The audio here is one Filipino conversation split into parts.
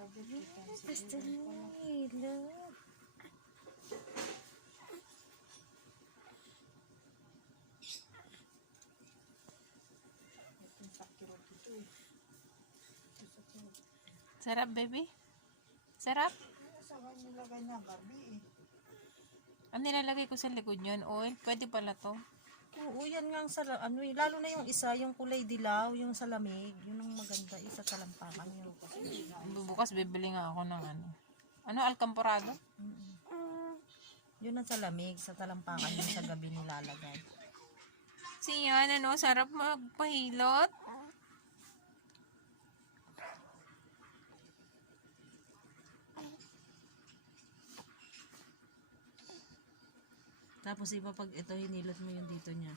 Gusto mo hilo. Sarap, baby? Sarap? Saan nilagay niya, Barbie? Ang nilalagay ko sa likod yun, oil. Pwede pala to. Oo, yan nga ang ano eh. Lalo na yung isa, yung kulay dilaw, yung sa lamig. Yun ang maganda, isa talampakan yun. Bukas bibili nga ako ng ano. Ano, alcamporado? Yun ang sa lamig, sa talampakan yung sa gabi nilalagay. Siyan, ano, sarap magpahilot. Tapos iba pag ito, hinilot mo yung dito niya.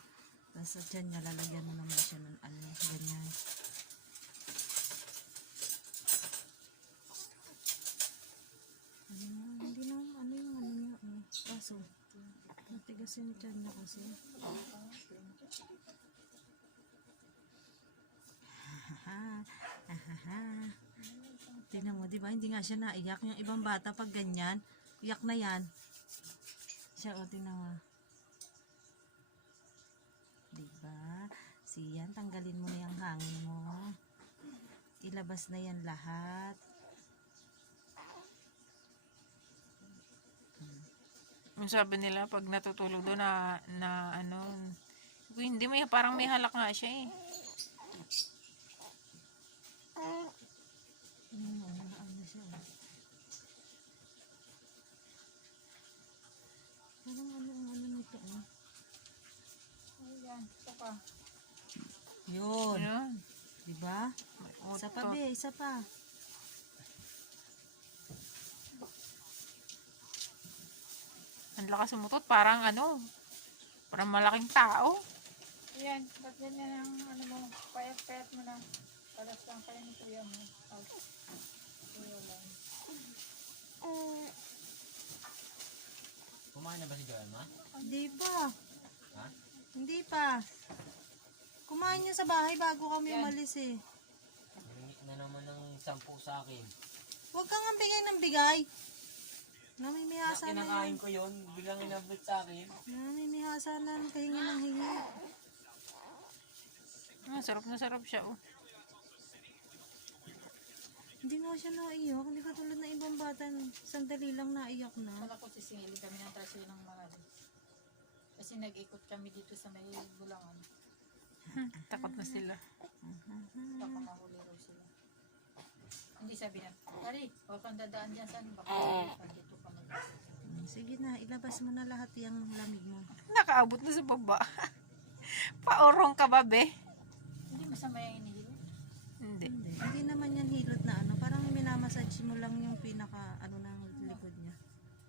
Tapos sa tiyan niya, lalagyan mo naman siya ng ano, ganyan. Hindi na, ano yung ano niya. Kaso, matigas yung tiyan niya kasi. Tingnan mo, di ba? Hindi nga siya naiyak. Yung ibang bata pag ganyan, iyak na yan. Siya, o, tingnan mo. Diba? Siyan, tanggalin mo na yung hangin mo. Ilabas na yan lahat. Yung sabi nila, pag natutulog doon na ano, hindi may, parang may halak nga siya eh. Ano siya? Parang ano nito, oh. Ayan, ito pa. Yun. Ayun. Diba? Isa pa, be. Isa pa. Ang lakas umutot, parang ano, parang malaking tao. Ayan, ba't ganyan ang ano mo, payat-payat mo na. Palas lang kayo ni kuya mo. Out. Kuya lang. Kumain na ba si Joel, ma? Hindi pa. Ha? Hindi pa. Kumain niya sa bahay bago kami umalis eh. Humingi na naman ng 10 sa akin. Huwag kang ang bigay ng bigay. Namimihasa na Kinakain yan. ko yun, biglang inabot sa akin. Namimihasa na yan. Kahingi ng hingi. Sarap na sarap siya oh. Hindi nga siya naiyak. Hindi ka tulad ng ibang bata. Sandali lang naiyak na. Kala ko sisingilin kami ng traso ng mga kasi nag-ikot kami dito sa may Bulangan. Takot na sila. Baka mahuli raw sila. Hindi sabi na, Ari, huwag kang dadaan dyan saan. Baka dito ka mag Sige na, ilabas mo na lahat yung lamig mo. Nakaabot na sa baba. Paorong ka ba, be? Hindi masama yung inihilo. Hindi. Hindi naman yan hilot na ano. Parang minamassage mo lang yung pinaka ano ng likod niya.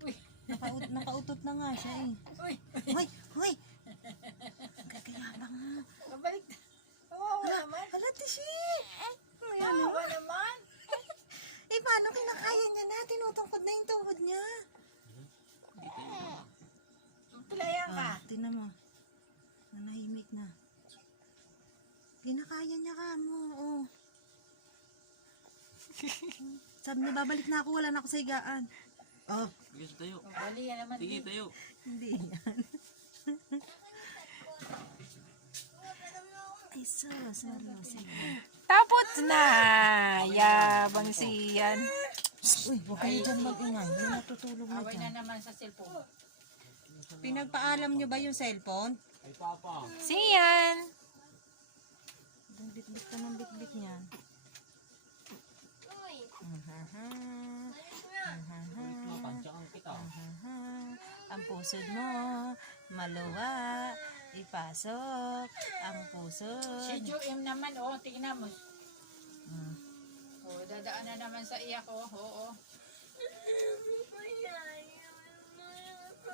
Uy! Nakautot na nga siya eh. Uy! Hoy! Hoy! Ang gagayabang mo. Babalik! Kawawa naman! Hala, Tishi! Kawawa naman! Eh, paano kinakaya niya na? Tinutungkod na yung tuhod niya. Pilayan ka! Tinan mo. Nanahimik na. Kinakaya niya ka mo. Oh. Sabi niya, babalik na ako. Wala na ako sa higaan. Oh, Sige, tayo. Bali yan naman. Sige, tayo. hindi yan. Ay, sus. Tapos na! Yabang siyan. Uy, huwag kayo dyan mag-ingay. May natutulog na Away dyan. na naman sa cellphone. Pinagpaalam niyo ba yung cellphone? Ay, papa. Siyan! Bit-bit ka ng bit-bit niyan. Pansyakan kita. Ang puso mo, maluwa, ipasok ang puso. Si Joem naman, oh, tingnan mo. Hmm. Oh, dadaan na naman sa iyak, oh. Oo.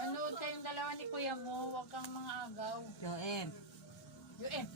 Manood kayong dalawa ni kuya mo, huwag kang mga agaw. Joem, Joem,